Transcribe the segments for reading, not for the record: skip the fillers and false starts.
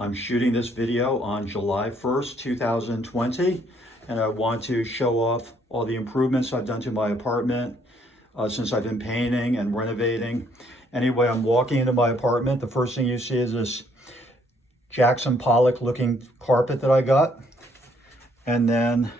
I'm shooting this video on July 1st, 2020, and I want to show off all the improvements I've done to my apartment since I've been painting and renovating. Anyway, I'm walking into my apartment. The first thing you see is this Jackson Pollock looking carpet that I got. And then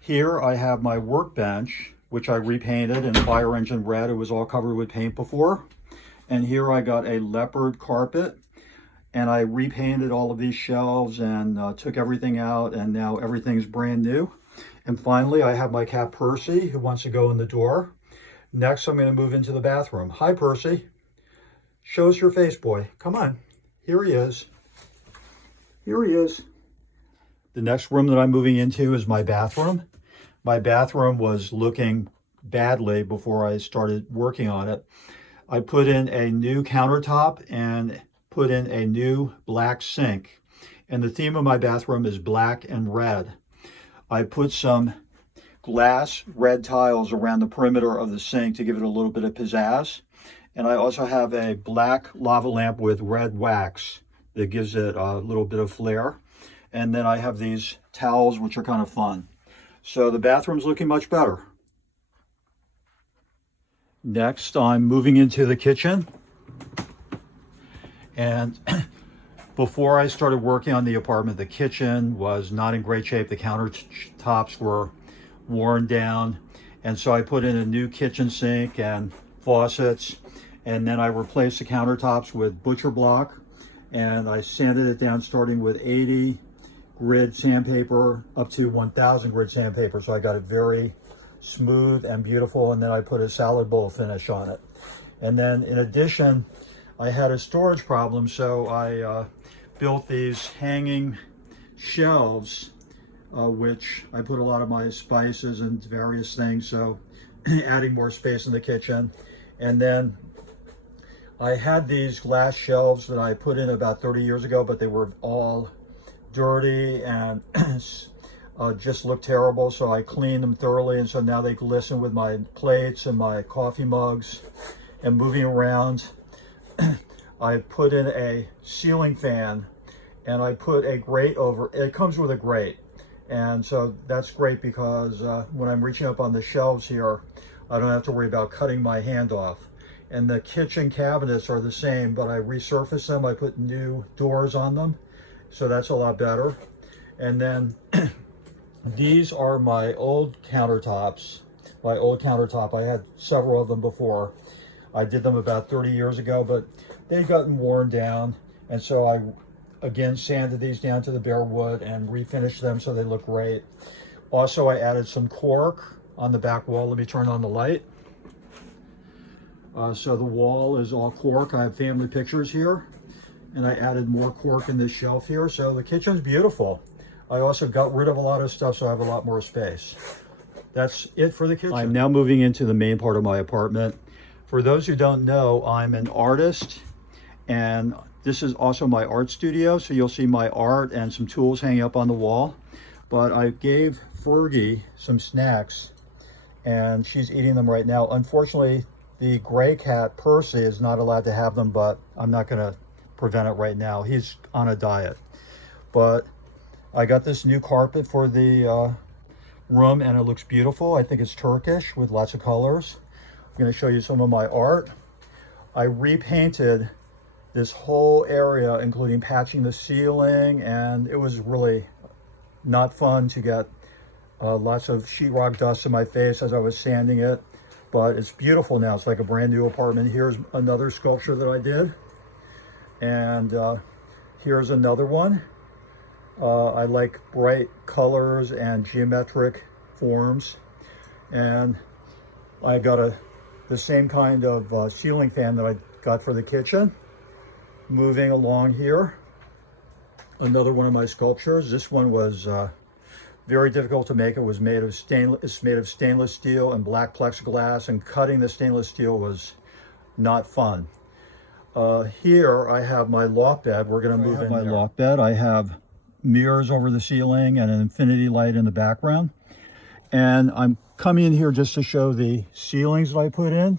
here I have my workbench, which I repainted in fire engine red. It was all covered with paint before. And here I got a leopard carpet. And I repainted all of these shelves and took everything out, and now everything's brand new. And finally, I have my cat Percy, who wants to go in the door. Next, I'm going to move into the bathroom. Hi, Percy. Show us your face, boy. Come on. Here he is. Here he is. The next room that I'm moving into is my bathroom. My bathroom was looking badly before I started working on it. I put in a new countertop and put in a new black sink. And the theme of my bathroom is black and red. I put some glass red tiles around the perimeter of the sink to give it a little bit of pizzazz. And I also have a black lava lamp with red wax that gives it a little bit of flair. And then I have these towels, which are kind of fun. So the bathroom's looking much better. Next, I'm moving into the kitchen. And before I started working on the apartment, the kitchen was not in great shape. The countertops were worn down. And so I put in a new kitchen sink and faucets. And then I replaced the countertops with butcher block. And I sanded it down starting with 80 grit sandpaper up to 1000 grit sandpaper. So I got it very smooth and beautiful. And then I put a salad bowl finish on it. And then in addition, I had a storage problem, so I built these hanging shelves, which I put a lot of my spices and various things, so adding more space in the kitchen. And then I had these glass shelves that I put in about 30 years ago, but they were all dirty and just looked terrible, so I cleaned them thoroughly, and so now they glisten with my plates and my coffee mugs. And moving around, I put in a ceiling fan, and I put a grate over. It comes with a grate, and so that's great because when I'm reaching up on the shelves here, I don't have to worry about cutting my hand off. And the kitchen cabinets are the same, but I resurfaced them. I put new doors on them, so that's a lot better. And then these are my old countertops. My old countertop, I had several of them before. I did them about 30 years ago, but they'd gotten worn down. And so I, again, sanded these down to the bare wood and refinished them so they look great. Also, I added some cork on the back wall. Let me turn on the light. So the wall is all cork. I have family pictures here. And I added more cork in this shelf here. So the kitchen's beautiful. I also got rid of a lot of stuff, so I have a lot more space. That's it for the kitchen. I'm now moving into the main part of my apartment. For those who don't know, I'm an artist, and this is also my art studio, so you'll see my art and some tools hanging up on the wall. But I gave Fergie some snacks, and she's eating them right now. Unfortunately, the gray cat, Percy, is not allowed to have them, but I'm not going to prevent it right now. He's on a diet. But I got this new carpet for the room, and it looks beautiful. I think it's Turkish with lots of colors. I'm going to show you some of my art. I repainted this whole area, including patching the ceiling, and it was really not fun to get lots of sheetrock dust in my face as I was sanding it, but it's beautiful now. It's like a brand new apartment. Here's another sculpture that I did, and here's another one. I like bright colors and geometric forms, and I got the same kind of ceiling fan that I got for the kitchen. Moving along here, another one of my sculptures. This one was very difficult to make. It was made of stainless steel and black plexiglass, and cutting the stainless steel was not fun. Here I have my loft bed. We're going to move in my loft bed. I have mirrors over the ceiling and an infinity light in the background. And I'm coming in here just to show the ceilings that I put in.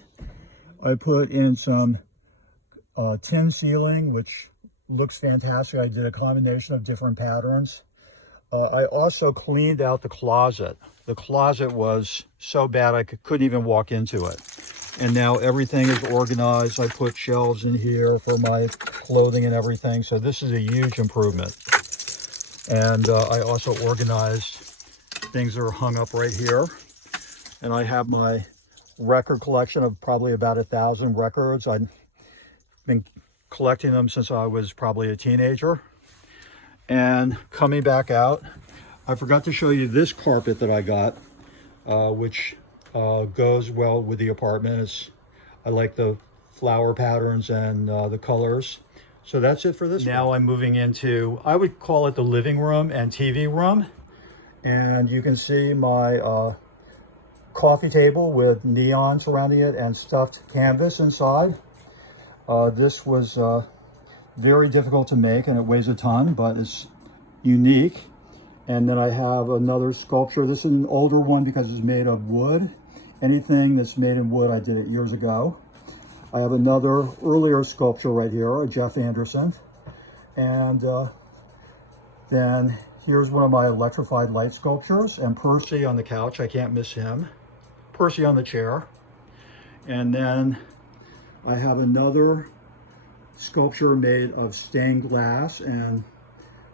I put in some tin ceiling, which looks fantastic. I did a combination of different patterns. I also cleaned out the closet. The closet was so bad I couldn't even walk into it. And now everything is organized. I put shelves in here for my clothing and everything. So this is a huge improvement. And I also organized things that are hung up right here. And I have my record collection of probably about 1,000 records. I've been collecting them since I was probably a teenager. And coming back out, I forgot to show you this carpet that I got, which goes well with the apartment. I like the flower patterns and the colors. So that's it for this. Now I'm moving into, I would call it the living room and TV room. And you can see my coffee table with neon surrounding it and stuffed canvas inside. This was very difficult to make, and it weighs a ton, but it's unique. And then I have another sculpture. This is an older one because it's made of wood. Anything that's made in wood, I did it years ago. I have another earlier sculpture right here, a Jeff Anderson. And then here's one of my electrified light sculptures, and Percy on the couch, I can't miss him. Percy on the chair. And then I have another sculpture made of stained glass and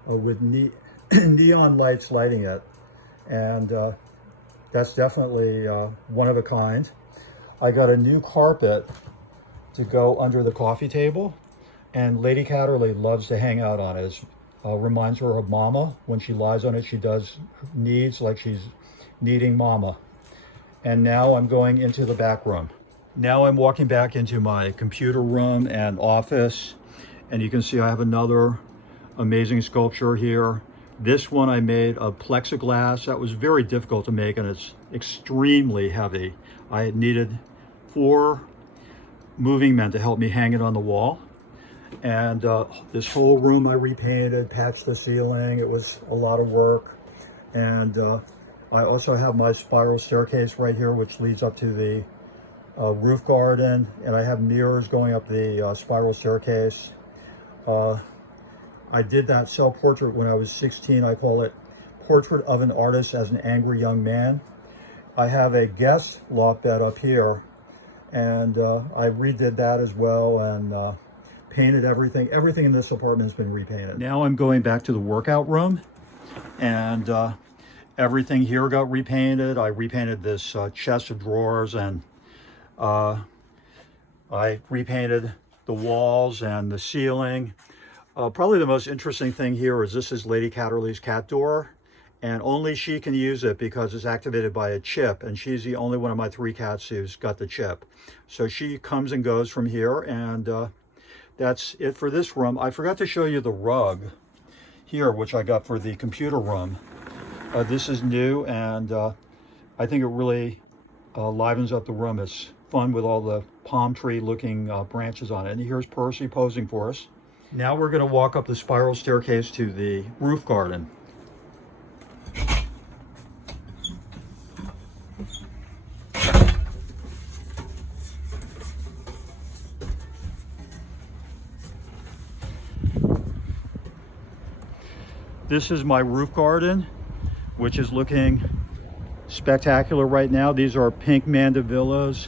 with neon lights lighting it. And that's definitely one of a kind. I got a new carpet to go under the coffee table, and Lady Catterley loves to hang out on it. It reminds her of Mama. When she lies on it, she does needs like she's needing Mama. And now I'm going into the back room. Now I'm walking back into my computer room and office, and you can see I have another amazing sculpture here. This one I made of plexiglass. That was very difficult to make, and it's extremely heavy. I needed 4 moving men to help me hang it on the wall. And this whole room I repainted, patched the ceiling. It was a lot of work. And I also have my spiral staircase right here, which leads up to the roof garden. And I have mirrors going up the spiral staircase. I did that self-portrait when I was 16. I call it Portrait of an Artist as an Angry Young Man. I have a guest loft bed up here, and I redid that as well, and painted everything. Everything in this apartment has been repainted. Now I'm going back to the workout room, and everything here got repainted. I repainted this chest of drawers, and I repainted the walls and the ceiling. Probably the most interesting thing here is this is Lady Catterley's cat door, and only she can use it because it's activated by a chip, and she's the only one of my 3 cats who's got the chip. So she comes and goes from here, and that's it for this room. I forgot to show you the rug here, which I got for the computer room. This is new, and I think it really livens up the room. It's fun with all the palm tree looking branches on it. And here's Percy posing for us. Now we're going to walk up the spiral staircase to the roof garden. This is my roof garden, which is looking spectacular right now. These are pink mandevillas,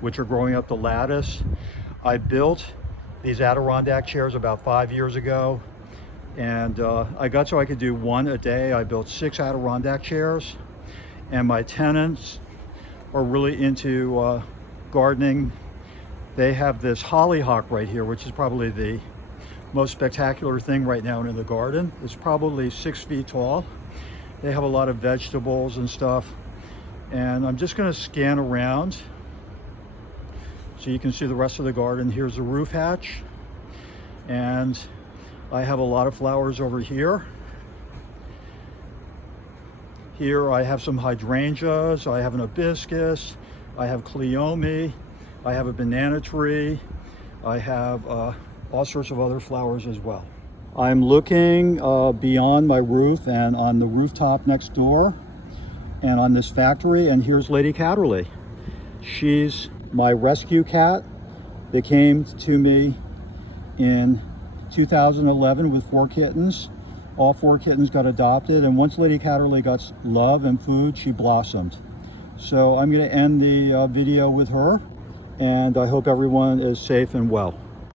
which are growing up the lattice. I built these Adirondack chairs about 5 years ago, and I got so I could do 1 a day. I built 6 Adirondack chairs, and my tenants are really into gardening. They have this hollyhock right here, which is probably the most spectacular thing right now in the garden. It's probably 6 feet tall. They have a lot of vegetables and stuff, and I'm just going to scan around so you can see the rest of the garden. Here's the roof hatch, and I have a lot of flowers over here. Here I have some hydrangeas, I have an hibiscus, I have cleome, I have a banana tree, I have all sorts of other flowers as well. I'm looking beyond my roof and on the rooftop next door and on this factory, and here's Lady Catterley. She's my rescue cat that came to me in 2011 with 4 kittens. All 4 kittens got adopted, and once Lady Catterley got love and food, she blossomed. So I'm going to end the video with her, and I hope everyone is safe and well.